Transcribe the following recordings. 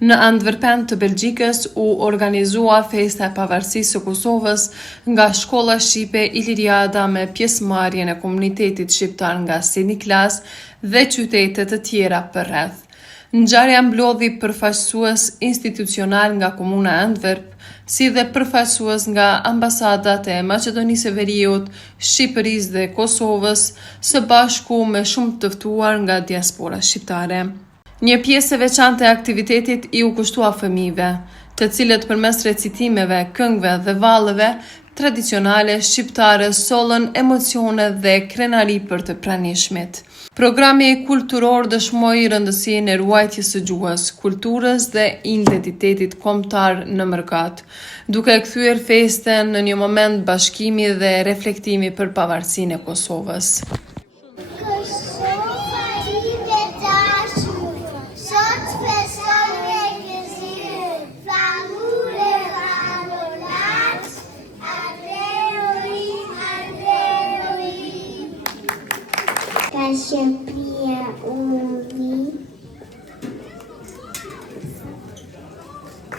Në Antwerpen të Belgjikës u organizua festa e pavarësisë së Kosovës nga shkolla shqipe Iliriada me pjesëmarrjen e komunitetit shqiptar nga Seniklas dhe qytete të tjera përreth. Ngjarja mblodhi përfaqësues institucional nga komuna e Antwerp, si dhe përfaqësues nga ambasadat e Maqedonisë së Veriut, Shqipërisë dhe Kosovës, së bashku me shumë të ftuar nga diaspora shqiptare. Një pjesë e veçantë e aktivitetit i u kushtua fëmijëve, të cilët përmes recitimeve, këngëve dhe vallëve tradicionale shqiptare sollën emocione dhe krenari për të pranishmit. Programi kulturor dëshmoi rëndësinë e ruajtjes së gjuhës, kulturës dhe identitetit kombëtar në Mërgat, duke kthyer festën në një moment bashkimi dhe reflektimi për pavarësinë e Kosovës. Ka Shqipëria unë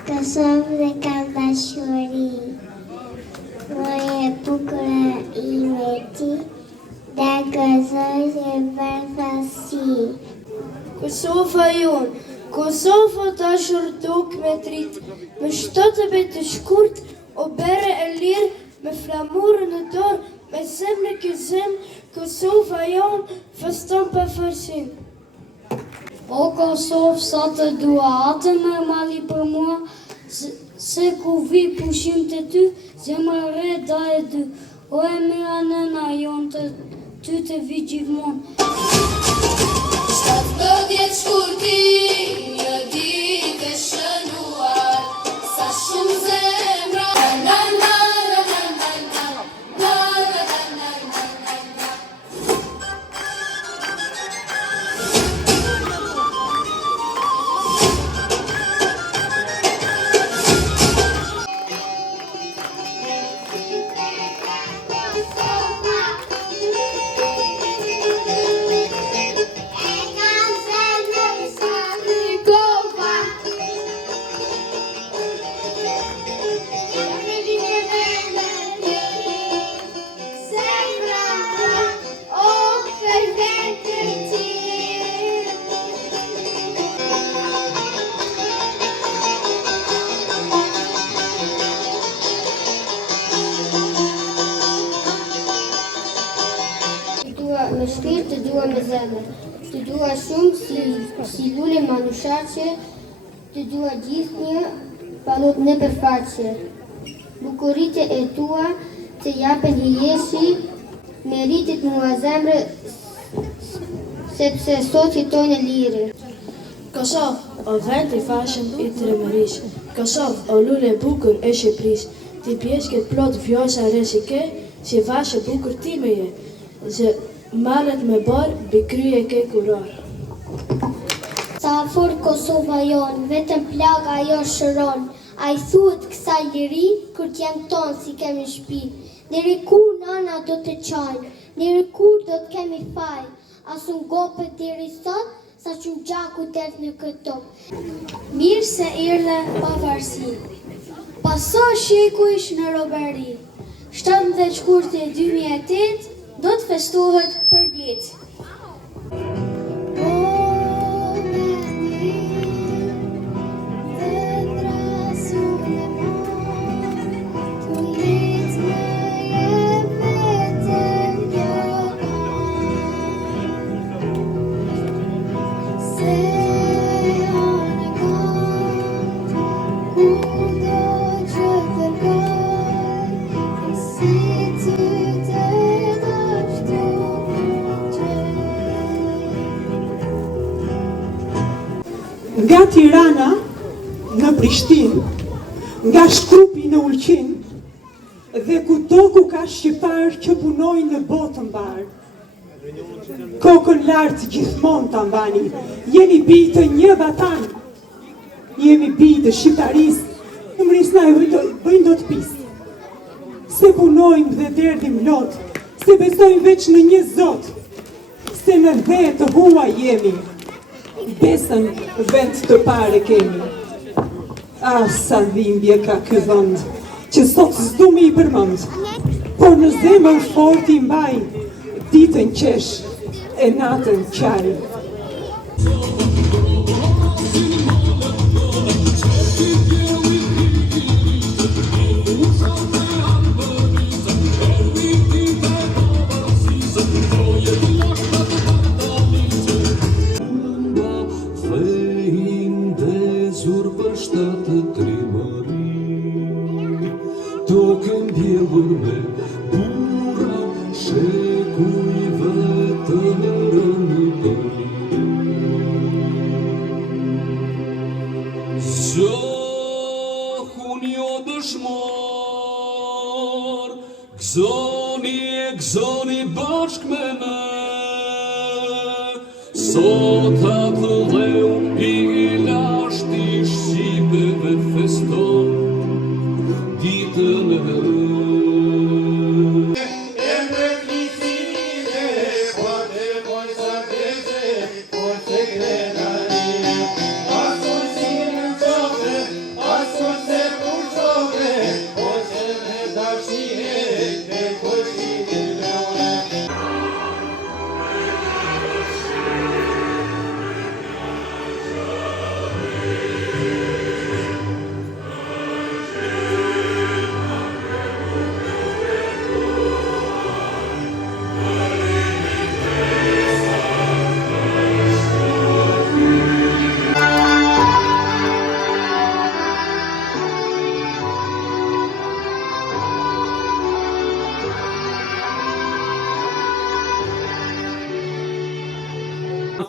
Kosovë dhe ka dashuri. Moje e bukur ime ti, da gëzoj e bardhasi. Kosova jonë, Kosova dashur duk me trit, me shtatëve të shkurt, o bere e lirë, me flamurën në dorë, me zemre këzem, Kosova jonë, fëston për fërsin. O Kosovë, sa të dua, atë më mali për mua, se ku vi pushim të ty, zemra re da e dy, o e mira nëna jonë të ty të vi gjithmonë. 17 shkurti, një ditë e shënuar, sa shumë zemra, Me shpirt të dua me zemër, të dua shumë si lule manushaqe, të dua gjithë një panot në përfaqe. Bukurite e tua të japen hijeshi, meritit mua zemre, sepse sot jetojnë e liri. Kosovë, o vend i fashëm i tremërish, Kosovë, o lule bukur e Shqipëris, ti pjeshket plot vjosa re si ke, si vashe bukur ti me je, zë malet me barë, bikryje ke kurar. Sa afur Kosova jonë, vetëm plaga jo shëron, a i thuhet kësa liri, kur t'jem tonë si kemi shpi. Deri kur nana do të qajnë, deri kur do të kemi faj, asun gopët deri sot, sa që gjaku tërt në këto. Mirë se erdhe pavarësi, paso shekuish në robëri, 17 shkurti 2008, do të festohet për vjetë. Nga Tirana në Prishtinë, nga Shkrupi në Ulqin, dhe kudo ku ka shqiptar që punojnë në botë mbar. Kokën lartë gjithmonë të mbani, jemi bi të një vatan, jemi bi të shqiptarisë, umëris na e bëjnë do të pisë. Se punojmë dhe derdim lot, se besojmë veç në një Zot, se në dhe të huaj jemi, besën vend të pare kemi. Sa dhimbje ka ky vend, që sot s'du me I përmend, por në zemër fort I mbaj, ditën qesh e natën qaj. Gzohuni o dëshmor, gzoni bashk me me, sot atë dheu I lashti shqipeve feston, ditën e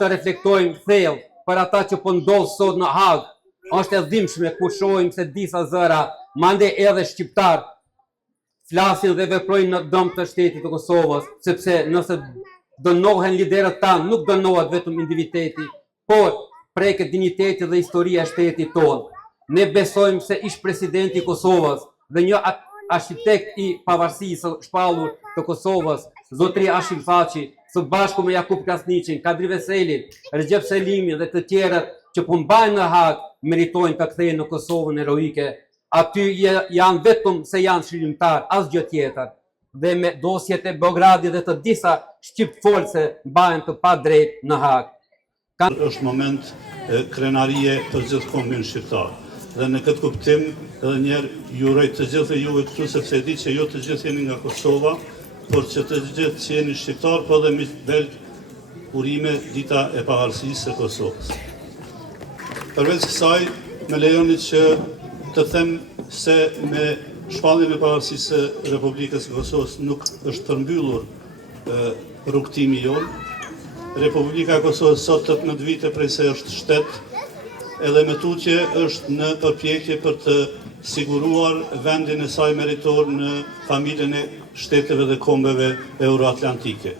të reflektojmë thellë për ata që po ndodh sot në Hag. Është e dhimbshme kur shohim se disa zëra, mande edhe shqiptar, flasin dhe veprojnë në dëm të shtetit të Kosovës, sepse nëse dënohen liderët tanë, nuk dënohet vetëm individiteti, por preket dinjiteti dhe historia e shtetit tonë. Ne besojmë se ish presidenti I Kosovës dhe një architekt I pavarësisë së shpallur të Kosovës, zotri Hashim Thaçi, së bashku me Jakub Krasniqin, Kadri Veselin, Recep Selimin dhe të tjerët që po mbajnë në Hag, meritojnë të kthehen në Kosovën heroike. Aty janë vetëm se janë shërimtar, asgjë tjetër. Dhe me dosjet e Beogradit dhe të disa shqiptfolse mbajnë të padrejtë në Hag. Është moment krenarie për gjithë kombin shqiptar. Dhe në këtë kuptim, edhe njerë ju uroj të gjithë juve këtu, sepse di që jo të gjithë jeni nga Kosova, por që të gjithë që jeni shqiptar, po dhe mi belë urime dita e pavarësisë së Kosovës. Përveç kësaj, me lejoni që të them se me shpalljen e pavarësisë së Republikës së Kosovës nuk është përmbyllur rrugtimi jonë. Republika e Kosovës sot 18 vite prej se është shtet, edhe me tutje është në përpjekje për të siguruar vendin e saj meritor në familjen e shteteve dhe kombeve euroatlantike.